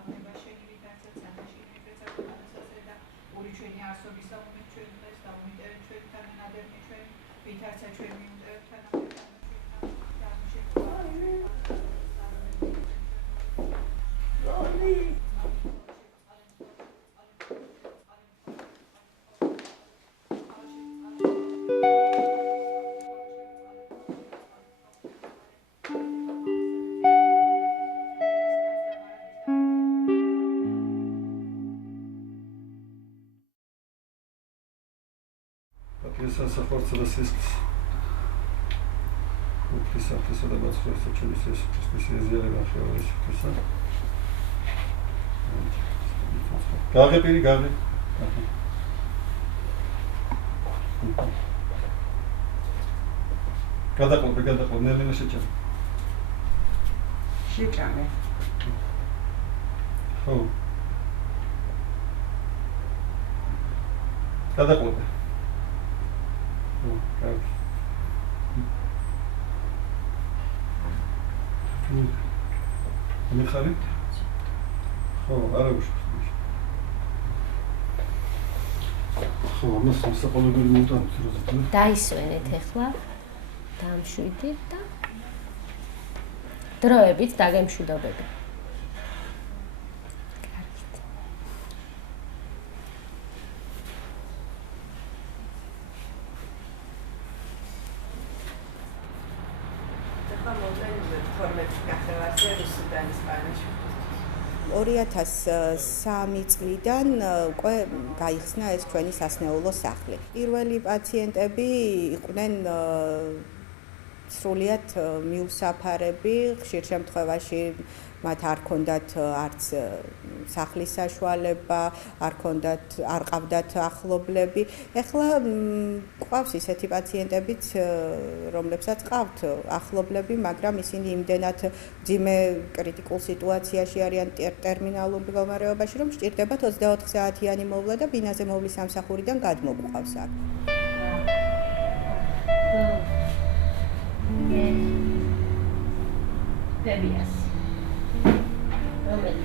აღნება შენივით არცად სანაშინე პრეცედენტი და ორი ჩვენი არსობის საუბრის ჩვენ დღეს და უმიტევით ჩვენთან ნადევნი ჩვენ ვითარცა ჩვენ მიუტევებთან Სასახურცო და სისხლის უფლის საფრთხისა და მაცხოვრებელთა ჩულის ეს ქრისტეს ეზიარება ხელის ფისა. გაღებირი გაღე. გადაყოლ ნელენა შეჭამ. შეჭამე. ხო. გადაყოლ. მიხარი? ხო, არა უშუქს. ხო, ამას სამსაყოლებელი მომტანთ როზეთ. დაისვენეთ ახლა. დამშვიდით და დროებით დაგემშვიდობები. წლიდან უკვე გაიხსნა ეს ჩვენი სასნეულო სახლი. პირველი პაციენტები იყვნენ სრულიად მიუსაფარები, ხშირ შემთხვევაში მათ არ ჰქონდათ არც სახლის საშუალება, არ ყავდათ ახლობლები. ეხლა ყავს ისეთი პაციენტებიც, რომლებსაც ყავთ ახლობლები, მაგრამ ისინი იმდენად ძიმე კრიტიკულ სიტუაციაში არიან ტერმინალურ მდგომარეობაში, რომ სჭირდებათ 24 საათიანი მოვლა და ბინაზე მოვლის სამსახურიდან გადმოგვყავს აქ. Yes.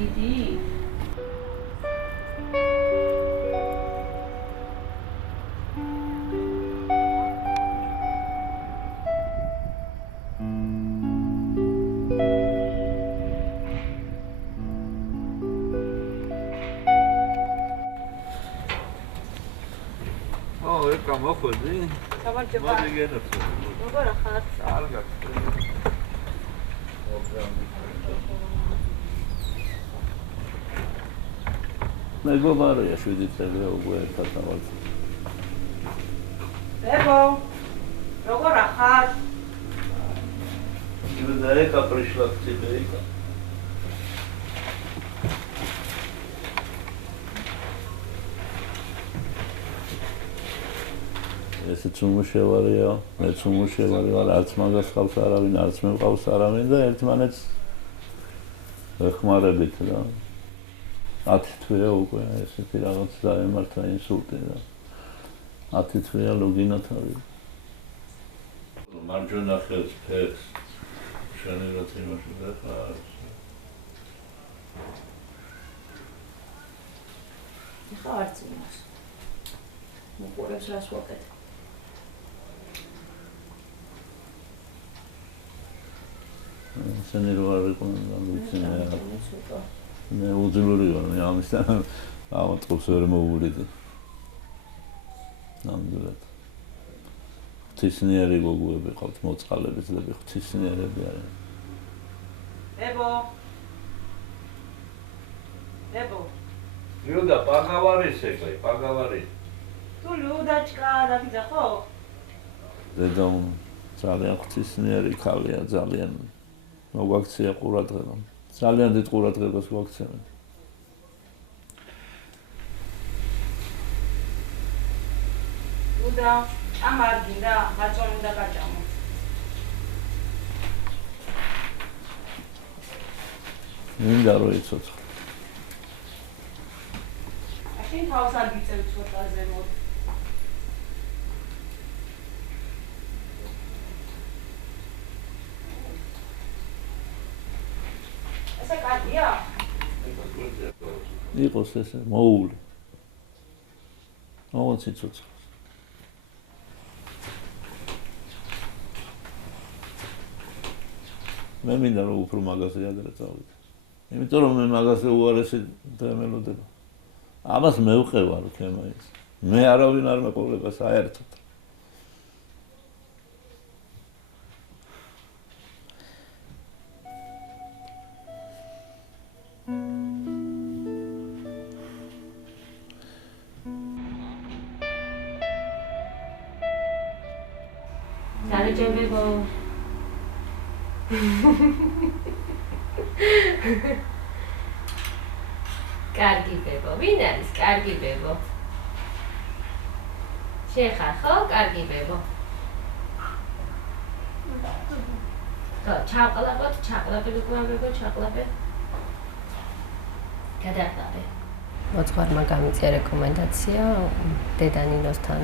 Didi. Oh, come up with me. What do you get it? What a hat. მეგობარია 7 წელი უკვე ერთად ავარ. ებო, როგორ ახარ? Იბედაიკა пришла к тебе. ესეც უმუშევარია, მეც უმუშევარია, არც მაგას ყავს არავინ, არც მე მყავს არავინ და ერთმანეთს ეხმარებით რა. 10 თვეა უკვე ესეთი რაღაც დაემართა ინსულტი და 10 თვეა ლოგინა თავი. მარჯვენა ხელს ფეხს შენი რაც იმაში დახარ. ეხა არც იმას. მოყურებს რას ვაკეთებ. სენი რო არ იყო ამიცინე. მე უძილური ვარ, მე ამისთან ავატყობს ვერ მოვულიდი. ნამდვილად. ღვთისმიერი გოგოები ყავთ, მოწყალები ძლები ღვთისმიერები არიან. ებო. Люда, поговори с этой, поговори. Tu Людочка, დაგიძახ ხო? დედამ ძალიან ღვთისმიერი ქალია, ძალიან მოგვაქცია ყურადღება. ძალიან დიდ ყურადღებას გვაქცევენ. ლუდა, ამარ გინდა, მაწონი და გაჭამო. მინდა რომ იცოცხლო. შენ თავს არ გიწევ ცოტა ზემოთ. ესა კაცია? იყოს ესე მოული. მოღონ სიცოცხლეს. მე მინდა რომ უფრო მაგაზე ადრე წავიდე. იმიტომ რომ მე მაგაზე უარესი დამელოდება. ამას მე ვყევარ თემა ის. მე არავინ არ მეყოლება საერთოდ. დარჯებებო კარგი ბებო, ვინ არის კარგი ბებო? შეხარ ხო, კარგი ბებო? ხო, ჩაყლაპე გუგუამბებო, ჩაყლაპე. გადაყლაპე. მოძღვარმა გამიწია რეკომენდაცია დედანინოსთან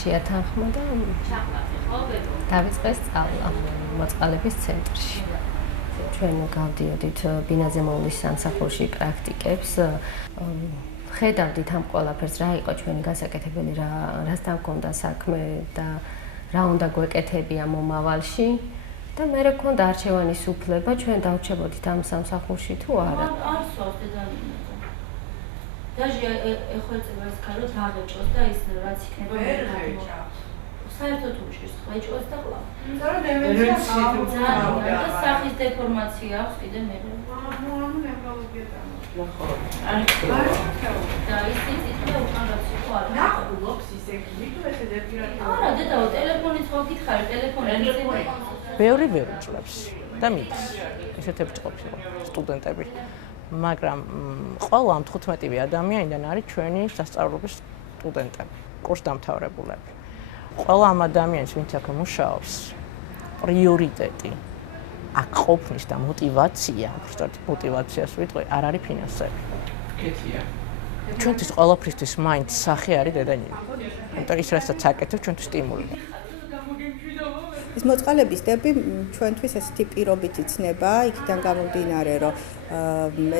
შეათანხმა და ჩაყლაპე ხო ბებო? დავიწყეს სწავლა მოწყალების ცენტრში. ჩვენ გავდიოდით ბინაზე მოვლის სამსახურში პრაქტიკებს. ხედავდით ამ ყველაფერს, რა იყო ჩვენი გასაკეთებელი, რასთან გქონდა საქმე და რა უნდა გვეკეთებია მომავალში. და მე გქონდა არჩევანის უფლება, ჩვენ დავრჩებოდით ამ სამსახურში თუ არა. არ სვავს დედანინოზე. დაჟე ეხვეწება ეს კაროთ აღეჭოს და ის რაც იქნება ვერ ღეჭავს. საერთოდ უჭირს, ხვეჭოს და ყლა. იმიტომ რომ დემენცია ძალიან და სახის დეფორმაცია აქვს კიდე მე. ანუ ნევროლოგია და და ის ციტა უკან რაციკო არა. ნახულობს ისე ვიდეო ესე დეპირატივა. არა, დედაო, ტელეფონით ხო გითხარი, ტელეფონით. ბევრი ჭრებს და მიდის. ესეთებ ჭყოფილა სტუდენტები. მაგრამ ყველა ამ 15 ადამიანიდან არის ჩვენი სასწავლებლობის სტუდენტები, კურსდამთავრებულები. ყველა ამ ადამიანს, ვინც აქ მუშაობს, პრიორიტეტი აქ ყოფნის და мотиваცია, უბრალოდ мотиваციას ვიტყვი, არ არის ფინანსები. კეთია. ჩვენთვის ყველაფრისთვის მაინც სახე არის დედანინო. იმიტომ ის რასაც აკეთებ, ჩვენთვის სტიმულია. ეს მოწყალების ტიპი ჩვენთვის ესეთი პირობით იცნება, იქიდან გამომდინარე, რომ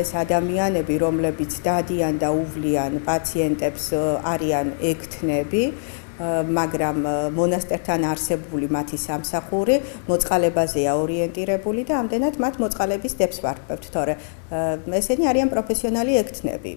ეს ადამიანები, რომლებიც დადიან და უვლიან პაციენტებს, არიან ექთნები, მაგრამ მონასტერთან არსებული მათი სამსახური მოწყალებაზეა ორიენტირებული და ამდენად მათ მოწყალების ტიპს ვარქმევთ, თორე ესენი არიან პროფესიონალი ექთნები.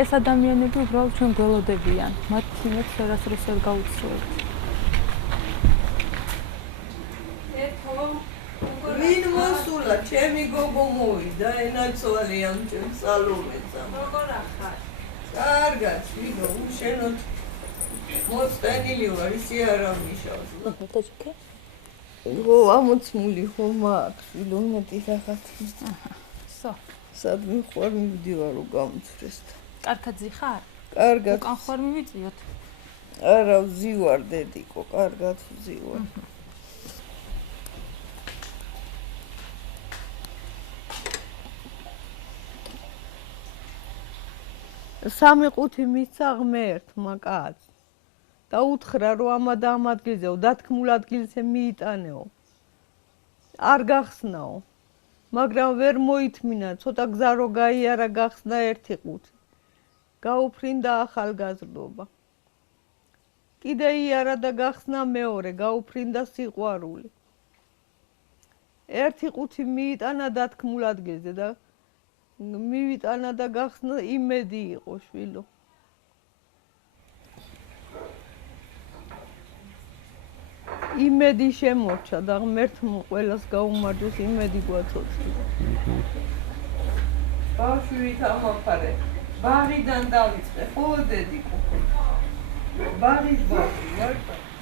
ეს ადამიანები უბრალოდ ჩვენ გველოდებიან, მათ იმედს რას ვერ გაუცრუებთ. ვინ მოსულა, ჩემი გოგო მოვიდა, ენაცვალი ამ ჩემ სალომეცა. როგორ ახარ? კარგად, ვიდო, უშენოდ მოწყენილი ვარ, ისი არ ამიშავს. ო, ამოცმული ხომ აქვს, ვიდო, მეტი რაღაც. სო, სად მიხوار მივდივარ რომ გამწრეს. კარგად ზიხარ? კარგად. უკან ხარ მივიწიოთ? არა, ვზივარ დედიკო, კარგად ვზივარ. სამი ყუთი მისცა ღმერთმა კაცს და უთხრა რომ ამა და ამ ადგილზეო დათქმულ ადგილზე მიიტანეო. არ გახსნაო. მაგრამ ვერ მოითმინა, ცოტა გზა რო გაიარა გახსნა ერთი ყუთი. გაუფრინდა ახალგაზრდობა. კიდე იარა და გახსნა მეორე, გაუფრინდა სიყვარული. ერთი ყუთი მიიტანა დათქმულ ადგილზე და მივიტანა და გახსნა იმედი იყო შვილო. იმედი შემორჩა და ღმერთმა ყველას გაუმარჯოს იმედი გვაცოცხლდა. ბავშვით ამაფარე, ბაღიდან დავიწყე, ხო დედიკო. ბაღის ბავშვი ვარ.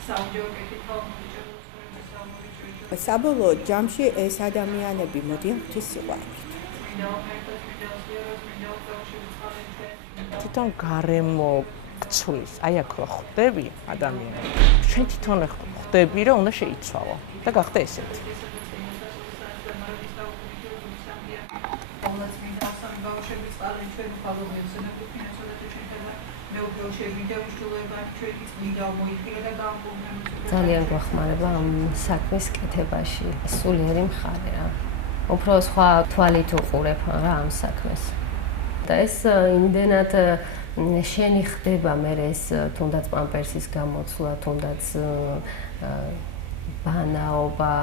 საუნჯეო კეთილ მოიჭერს. საბოლოო ჯამში ეს ადამიანები მოდიან ღვთისმსიყვარულით. თვითონ გარემო გწვლის, აი აქ რა ხვდები ადამიანები. შენ თვითონ ხვდები რომ უნდა შეიცვალო და გახდა ესეთი. ყოველთვის მინდა სამი ბავშვები წყალში ჩვენ ხალხობრივ სანაპირო ფინანსურად შეჭდება მეუღლე შევიდა უშუალოდ ჩვენი წმინდა მოიხილა და გაამკურნა ძალიან გვახმარება ამ საქმის კეთებაში სულიერი მხარე რა უფრო სხვა თვალით უყურებ რა ამ საქმეს და ეს იმდენად შენი ხდება მე ეს თუნდაც პამპერსის გამოცვლა თუნდაც ბანაობა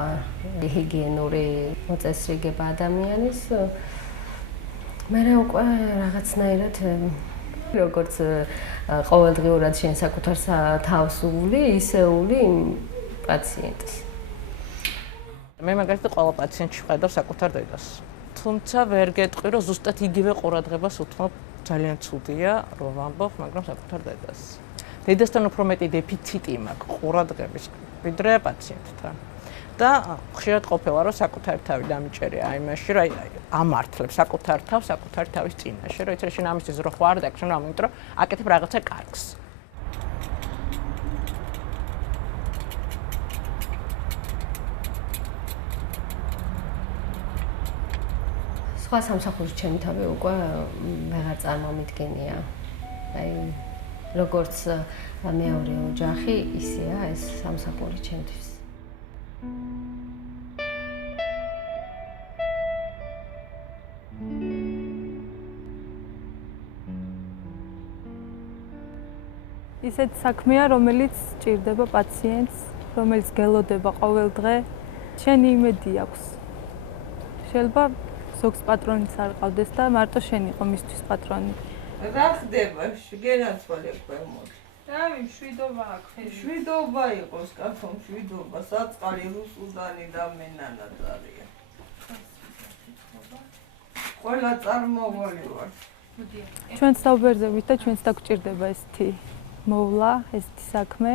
ჰიგიენური მოწესრიგება ადამიანის მე უკვე რაღაცნაირად როგორც ყოველდღიურად შენ საკუთარ თავს უვლი ისეული პაციენტს მე მაგალითად ყველა პაციენტში ვხედავ საკუთარ დედას თუმცა ვერ გეტყვი რომ ზუსტად იგივე ყურადღებას უთმობ ძალიან ცუდია რომ ვამბობ მაგრამ საკუთარ დედას დედასთან უფრო მეტი დეფიციტი მაქვს ყურადღების ვიდრე პაციენტთან და ხშირად ყოფილა რომ საკუთარ თავი დამიჭერია აი მაშინ რომ ამართლებ საკუთარ თავს საკუთარ თავის წინაშე რომ იცი შენ ამისთვის რო ხარ და შენ ამიტომ რომ აკეთებ რაღაცა კარგს სხვა სამსახურში ჩემი თავი უკვე ვეღარ წარმომიდგენია აი როგორც მეორე ოჯახი ისეა ეს სამსახური ჩემთვის ისეთ საქმეა, რომელიც სჭირდება პაციენტს, რომელიც გელოდება ყოველ დღე, შენი იმედი აქვს. შეიძლება ზოგს პატრონიც არ ყავდეს და მარტო შენ იყო მისთვის პატრონი. რა ხდება? გენაცვალე ქვემოთ. რავი, მშვიდობა აქვს. მშვიდობა იყოს, კაცო, მშვიდობა, საწყალი რუსუდანი და მენანაძარია. ყველა წარმოვალი ვარ. ჩვენც დავბერძებით და ჩვენც დაგჭირდება ესეთი მოვლა, ესეთი საქმე.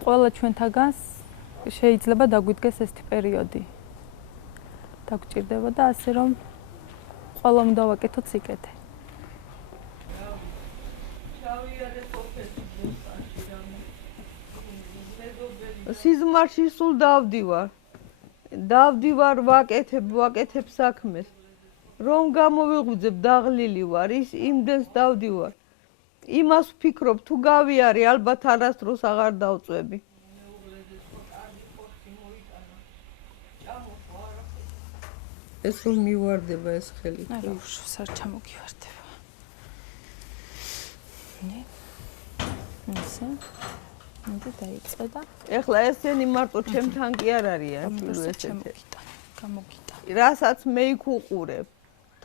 ყველა ჩვენთაგანს შეიძლება დაგვიდგეს ესეთი პერიოდი. დაგჭირდება და ასე რომ ყველამ დავაკეთოთ სიკეთე. სიზმარში სულ დავდივარ. დავდივარ, ვაკეთებ საქმეს. რომ გამოვიღვიძებ, დაღლილი ვარ, იმდენს დავდივარ. იმას ვფიქრობ, თუ გავიარე, ალბათ არასდროს აღარ დავწვევი. ეს რომ მივარდება ეს ხელი. არა, უშავს არ ჩამოგივარდება. ნე. ესე. ნუ დაიწყე და ეხლა ესენი მარტო ჩემთან კი არ არიან, ესეთი. გამოგიტა. რასაც მე იქ უყურებ,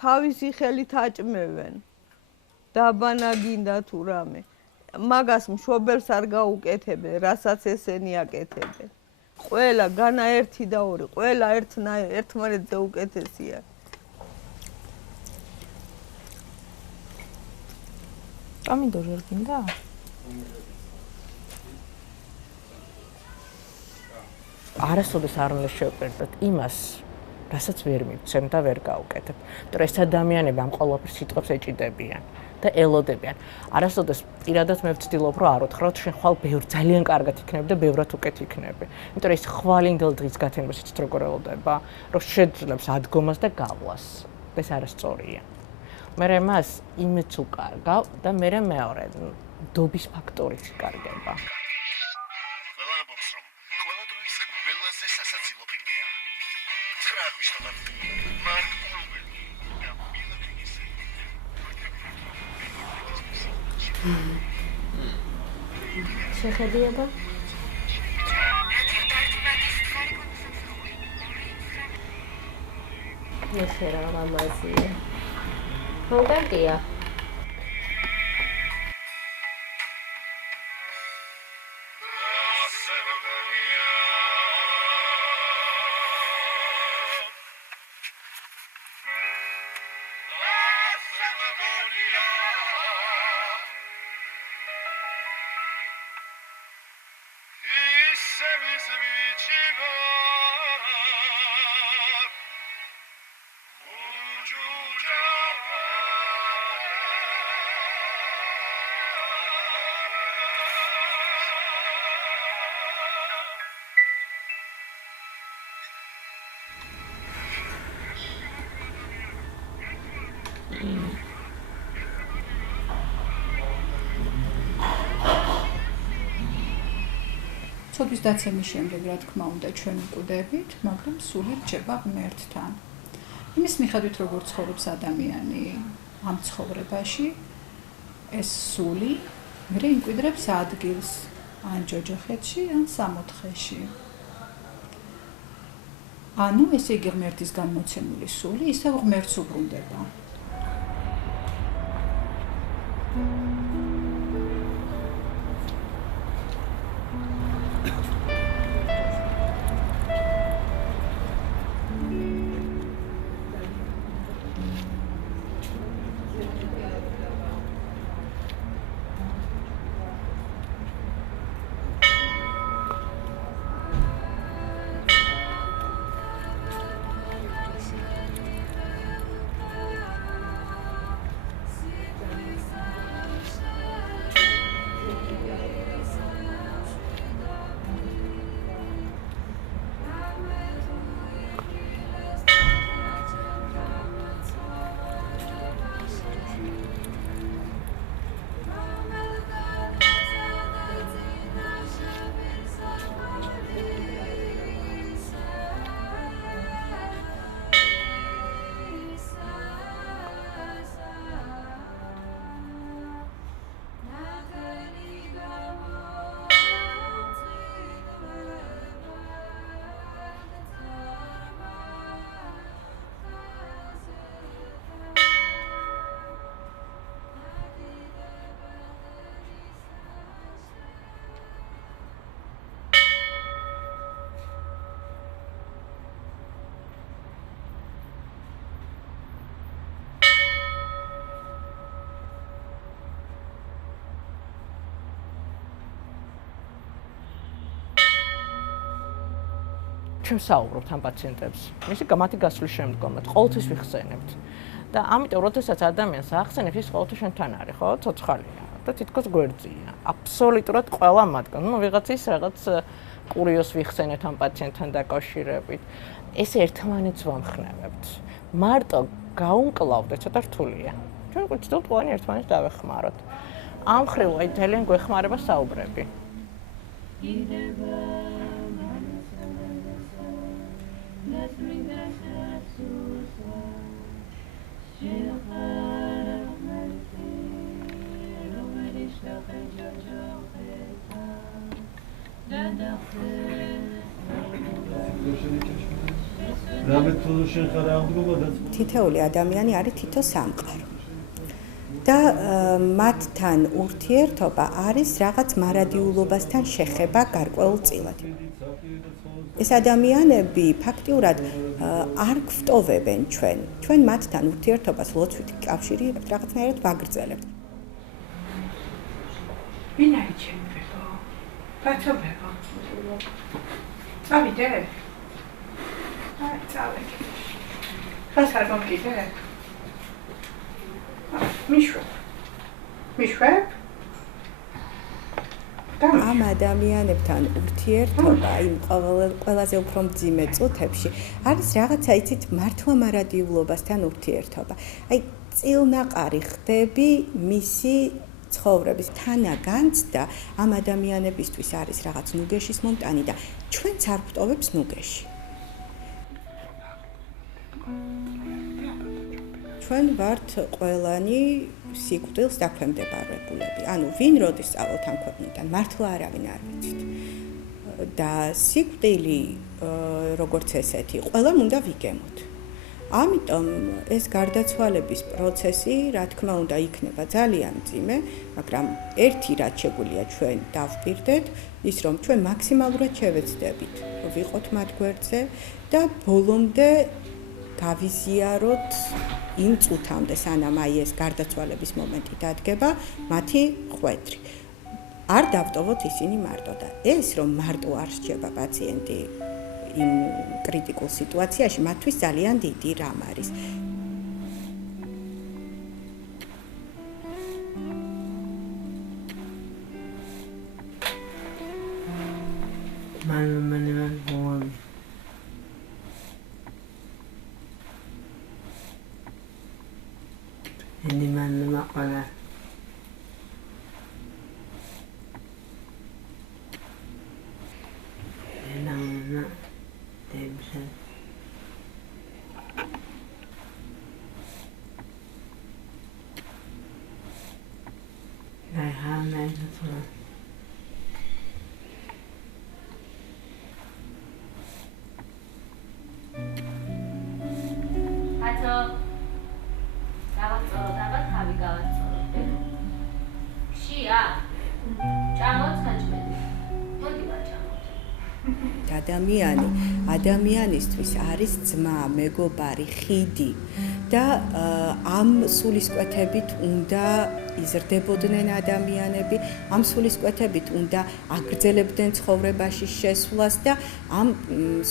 თავისი ხელით აჭმევენ. დაბანაგინდა თუ რამე. მაგას მშობელს არ გაუკეთებენ, რასაც ესენი აკეთებენ. ყველა განა 1 და 2, ყველა ერთმანეთზე უკეთესია. პომიდორი არ გინდა? არასოდეს არ უნდა შევპირდეთ იმას, რასაც ვერ მიცემ და ვერ გავუკეთებ. იმიტომ ეს ადამიანები ამ ყოველფერს სიტყვებს ეჭიდებიან და ელოდებიან. არასოდეს პირადად მე ვცდილობ რომ არ უთხრათ, შენ ხვალ ძალიან კარგად იქნები და ბევრად უკეთ იქნები. იმიტომ რომ ეს ხვალინდელ დღის გათენებას იცით როგორ ელოდება, რომ შეძლებს ადგომას და გავლას. ეს არასწორია. მე მას იმეც უკარგავ და მე მეორე დობის ფაქტორიც იკარგება. შეხედიება? ესე რა ლამაზია. მოგარდია. ცოდვის დაცემის შემდეგ, რა თქმა უნდა, ჩვენ ვკვდებით, მაგრამ სული რჩება ღმერთთან. იმის მიხედვით, როგორ ცხოვრობს ადამიანი ამ ცხოვრებაში, ეს სული მერე იმკვიდრებს ადგილს ან ჯოჯოხეთში, ან სამოთხეში. ანუ ესე იგი ღმერთისგან მოცემული სული ისევ ღმერთს უბრუნდება. ჩვენ საუბრობთ ამ პაციენტებს. მისი მათი გასვლის შემდგომაც ყოველთვის ვიხსენებთ. და ამიტომ, როდესაც ადამიანს ახსენებს, ის ყოველთვის ჩვენთან არის, ხო? ცოცხალია და თითქოს გვერდზია. აბსოლუტურად ყველა მათგან. ნუ ვიღაცის რაღაც კურიოზს ვიხსენებთ ამ პაციენტთან დაკავშირებით. ეს ერთმანეთს ვამხნევებთ. მარტო გაუმკლავდეთ, ცოტა რთულია. ჩვენ გვიწევთ ყველანი ერთმანეთს დავეხმაროთ. ამ ხრივ აი ძალიან გვეხმარება საუბრები. თითოეული ადამიანი არის თითო სამყარო. და მათთან ურთიერთობა არის რაღაც მარადიულობასთან შეხება გარკვეულწილად. ეს ადამიანები ფაქტიურად არ გვტოვებენ ჩვენ მათთან ურთიერთობას ლოცვით კავშირი რაღაცნაირად ვაგრძელებთ. ვინ არის ჩემი ბებო? ბაცო ბებო. წავიდე? აი, წავედი. ხას არ გამკიდე? მიშვებ? ამ ადამიანებთან ურთიერთობა იმ ყველაზე უფრო მძიმე წუთებში არის რაღაცა იცით მართლა მარადიულობასთან ურთიერთობა. აი წილნაყარი ხდები მისი ცხოვრების თანაგანცდა ამ ადამიანებისთვის არის რაღაც ნუგეშის მომტანი და ჩვენც არ გვტოვებს ნუგეში. ჩვენ ვართ ყველანი სიკვდილს დაქვემდებარებულები. ანუ ვინ როდის სწავლობთ ამ ქვეყნიდან, მართლა არავინ არ ვიცით. და სიკვდილი როგორც ესეთი, ყველამ უნდა ვიგემოთ. ამიტომ ეს გარდაცვალების პროცესი, რა თქმა უნდა, იქნება ძალიან მძიმე, მაგრამ ერთი რაც შეგვიძლია ჩვენ დავპირდეთ, ის რომ ჩვენ მაქსიმალურად შევეცდებით, რომ ვიყოთ მათ გვერდზე და ბოლომდე გავიზიაროთ იმ წუთამდე, სანამ აი ეს გარდაცვალების მომენტი დადგება, მათი ხვედრი. არ დავტოვოთ ისინი მარტო და ეს რომ მარტო არ რჩება პაციენტი იმ კრიტიკულ სიტუაციაში, მათთვის ძალიან დიდი რამ არის. ადამიანი ადამიანისთვის არის ძმა, მეგობარი, ხიდი და ამ სულისკვეთებით უნდა იზრდებოდნენ ადამიანები, ამ სულისკვეთებით უნდა აგრძელებდნენ ცხოვრებაში შესვლას და ამ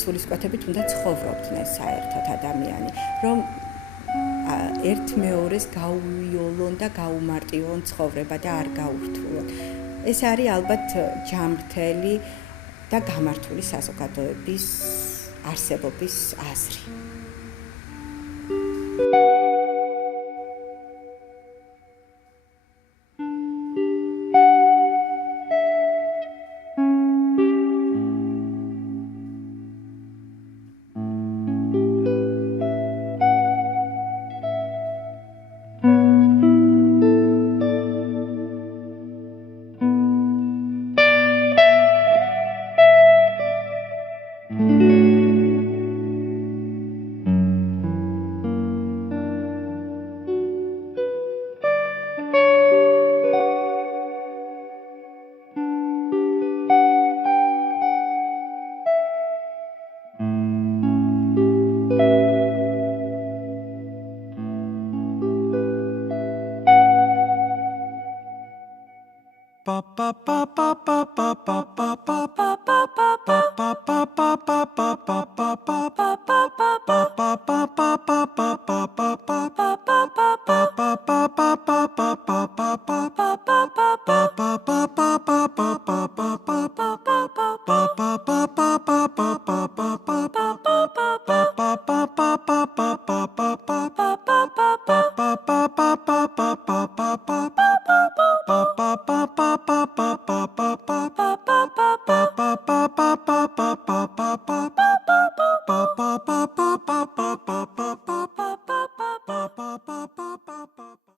სულისკვეთებით უნდა ცხოვრობდნენ საერთოდ ადამიანი, რომ ერთ მეორეს გაუვიოლონ და გაუმარტივონ ცხოვრება და არ გაურთულონ. ეს არის ალბათ ჯანმრთელი და გამართული საზოგადოების არსებობის აზრი.